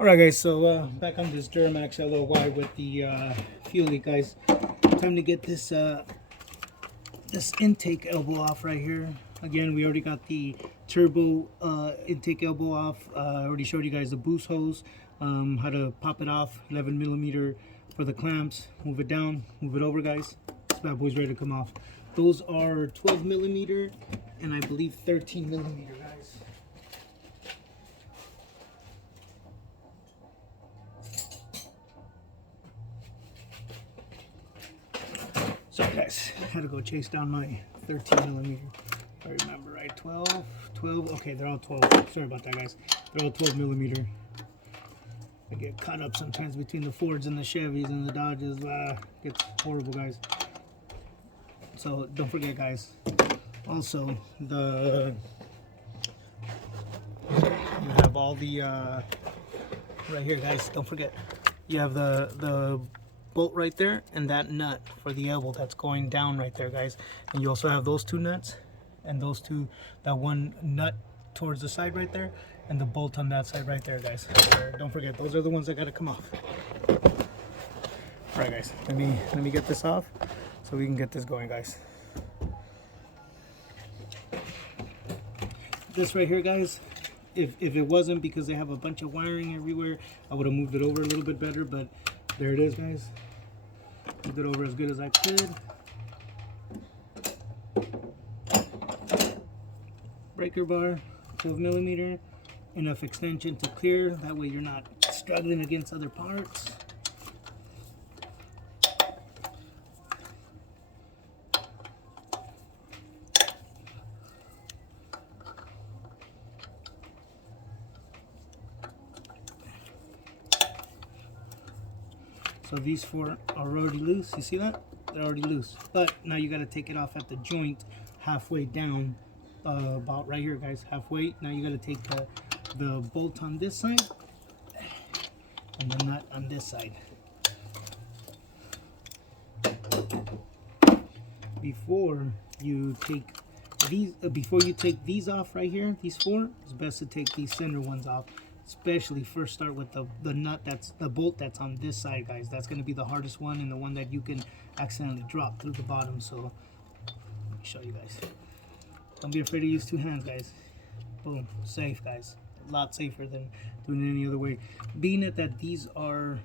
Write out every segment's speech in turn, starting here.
Alright guys, so back on this Druamax LLY with the fuel leak, guys. Time to get this this intake elbow off right here. Again, we already got the turbo intake elbow off. I already showed you guys the boost hose, how to pop it off, 11mm for the clamps. Move it down, move it over, guys. This bad boy's ready to come off. Those are 12mm and I believe 13mm, guys. So guys, I had to go chase down my 13mm. If I remember right, 12, okay, they're all 12. Sorry about that, guys. They're all 12mm. I get caught up sometimes between the Fords and the Chevys and the Dodges. It's horrible, guys. So don't forget, guys. Also, you have all the right here, guys. Don't forget, you have the bolt right there and that nut for the elbow that's going down right there, guys. And you also have those two nuts and those two, that one nut towards the side right there and the bolt on that side right there, guys. So don't forget, those are the ones that gotta come off. All right, guys, let me get this off so we can get this going, guys. This right here, guys, if it wasn't because they have a bunch of wiring everywhere, I would have moved it over a little bit better, but there it is, guys. Moved it over as good as I could. Breaker bar, 12mm, enough extension to clear, that way you're not struggling against other parts. So these four are already loose. You see that? They're already loose. But now you got to take it off at the joint halfway down, about right here, guys. Halfway. Now you got to take the bolt on this side and the nut on this side. Before you take these off right here, these four, it's best to take these center ones off. Especially first start with the nut, that's the bolt that's on this side, guys. That's going to be the hardest one and the one that you can accidentally drop through the bottom. So let me show you guys. Don't be afraid to use two hands, guys. Boom, safe, guys. A lot safer than doing it any other way. Being that these are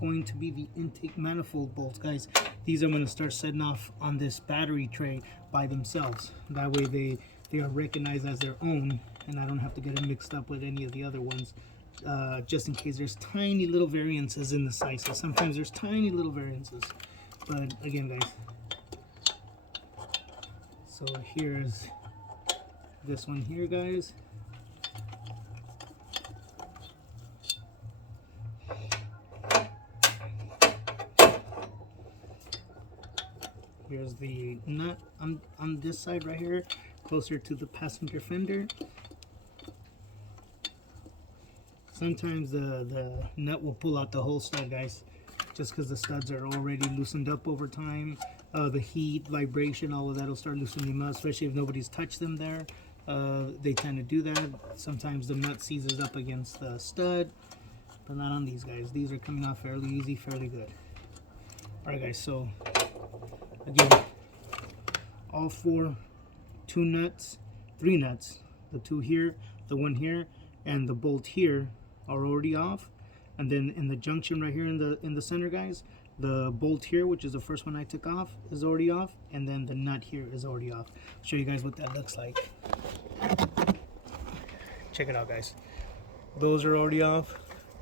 going to be the intake manifold bolts, guys, these I'm going to start setting off on this battery tray by themselves. That way they are recognized as their own and I don't have to get them mixed up with any of the other ones. Just in case there's tiny little variances in the sizes. Sometimes there's tiny little variances. But again, guys, so here's this one here, guys. Here's the nut on this side right here, closer to the passenger fender. Sometimes the nut will pull out the whole stud, guys, just because the studs are already loosened up over time. The heat, vibration, all of that will start loosening them up, especially if nobody's touched them there. They tend to do that. Sometimes the nut seizes up against the stud, but not on these guys. These are coming off fairly easy, fairly good. Alright, guys, so again, all four, three nuts, the two here, the one here, and the bolt here are already off. And then in the junction right here in the center, guys, the bolt here, which is the first one I took off, is already off, and then the nut here is already off. I'll show you guys what that looks like. Check it out, guys. Those are already off.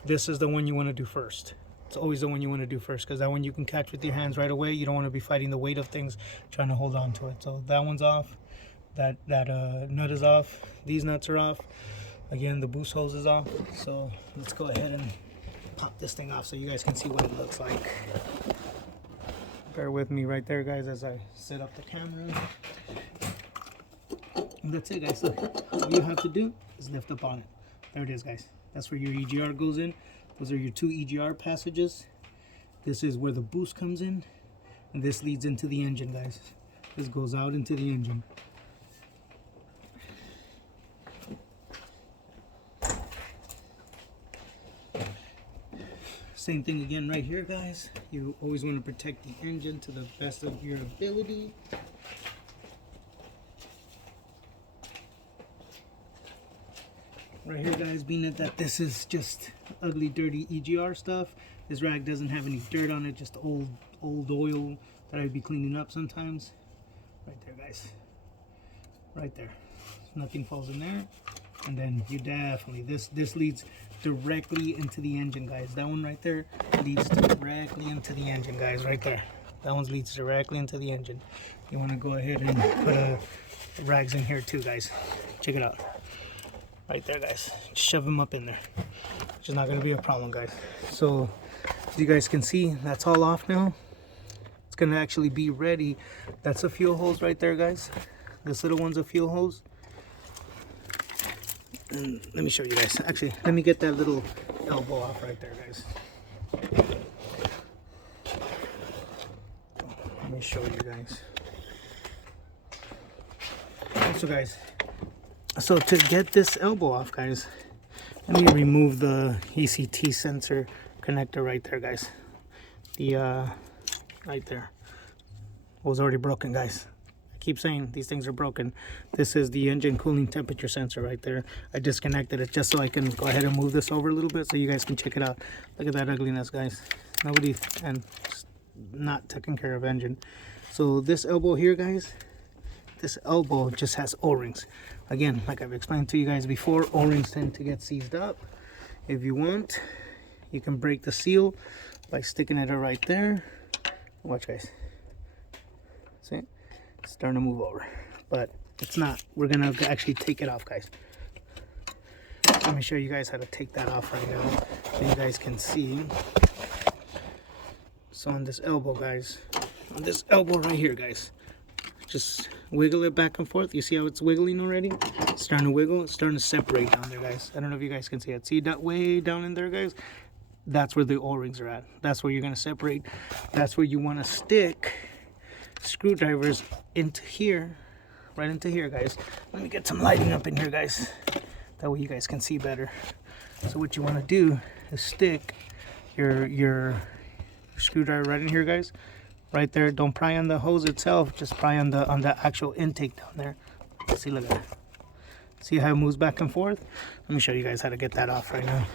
This is the one you want to do first. It's always the one you want to do first, because that one you can catch with your hands right away. You don't want to be fighting the weight of things trying to hold on to it. So that one's off. That nut is off. These nuts are off. Again, the boost hose is off. So let's go ahead and pop this thing off so you guys can see what it looks like. Bear with me right there, guys, as I set up the camera. And that's it, guys. Look, all you have to do is lift up on it. There it is, guys. That's where your EGR goes in. Those are your two EGR passages. This is where the boost comes in, and this leads into the engine, guys. This goes out into the engine. Same thing again right here, guys. You always want to protect the engine to the best of your ability. Right here, guys, being that this is just ugly, dirty EGR stuff, this rag doesn't have any dirt on it, just old oil that I'd be cleaning up sometimes. Right there, guys. Right there. Nothing falls in there. And then you definitely, this leads directly into the engine, guys. That one right there leads directly into the engine, guys. Right there. That one leads directly into the engine. You want to go ahead and put rags in here too, guys. Check it out. Right there, guys. Shove them up in there. Which is not going to be a problem, guys. So, as you guys can see, that's all off now. It's going to actually be ready. That's a fuel hose right there, guys. This little one's a fuel hose. And let me show you guys. Actually, let me get that little elbow off right there, guys. Let me show you guys. So, guys. So to get this elbow off, guys, let me remove the ECT sensor connector right there, guys. The right there was already broken, guys. I keep saying these things are broken. This is the engine cooling temperature sensor right there. I disconnected it just so I can go ahead and move this over a little bit so you guys can check it out. Look at that ugliness, guys. Nobody and not taking care of engine. So this elbow here, guys, this elbow just has O-rings. Again, like I've explained to you guys before, O-rings tend to get seized up. If you want, you can break the seal by sticking it right there. Watch, guys. See? It's starting to move over. But it's not. We're going to actually take it off, guys. Let me show you guys how to take that off right now so you guys can see. So on this elbow, guys, on this elbow right here, guys, just wiggle it back and forth. You see how it's wiggling already? It's starting to wiggle. It's starting to separate down there, guys. I don't know if you guys can see it. See that way down in there, guys? That's where the O-rings are at. That's where you're going to separate. That's where you want to stick screwdrivers into here. Right into here, guys. Let me get some lighting up in here, guys. That way you guys can see better. So what you want to do is stick your screwdriver right in here, guys. Right there. Don't pry on the hose itself, just pry on the actual intake down there. See, look at that. See how it moves back and forth? Let me show you guys how to get that off right now.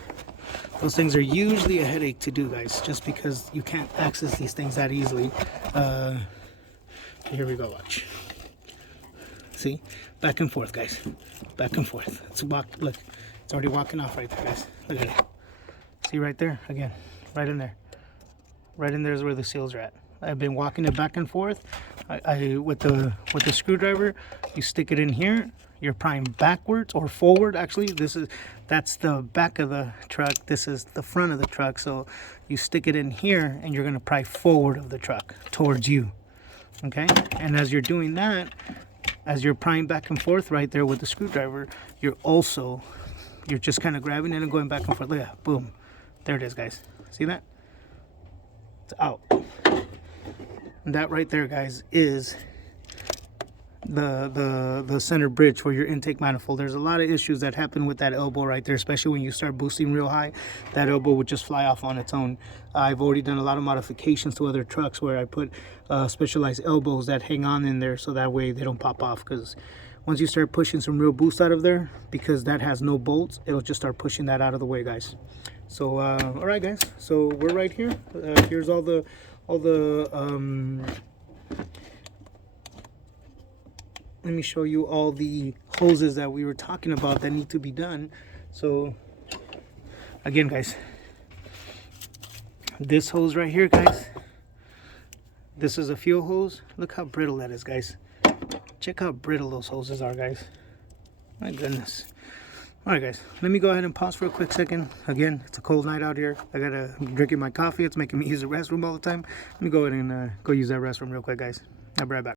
Those things are usually a headache to do, guys, just because you can't access these things that easily. Here we go, watch. See? Back and forth, guys. Back and forth. Look, it's already walking off right there, guys. Look at it. See right there? Again, right in there. Right in there is where the seals are at. I've been walking it back and forth. With the screwdriver, you stick it in here. You're prying backwards or forward. Actually, that's the back of the truck. This is the front of the truck. So you stick it in here, and you're gonna pry forward of the truck towards you. Okay. And as you're doing that, as you're prying back and forth right there with the screwdriver, you're just kind of grabbing it and going back and forth. Look at that. Boom. There it is, guys. See that? It's out. And that right there, guys, is the center bridge for your intake manifold. There's a lot of issues that happen with that elbow right there, especially when you start boosting real high. That elbow would just fly off on its own. I've already done a lot of modifications to other trucks where I put specialized elbows that hang on in there so that way they don't pop off, because once you start pushing some real boost out of there, because that has no bolts, it'll just start pushing that out of the way, guys. So all right, guys, so we're right here. Here's all the let me show you all the hoses that we were talking about that need to be done. So again, guys, this hose right here, guys, this is a fuel hose. Look how brittle that is, guys. Check how brittle those hoses are, guys. My goodness. All right, guys, let me go ahead and pause for a quick second. Again, it's a cold night out here. I'm drinking my coffee. It's making me use the restroom all the time. Let me go ahead and go use that restroom real quick, guys. I'll be right back.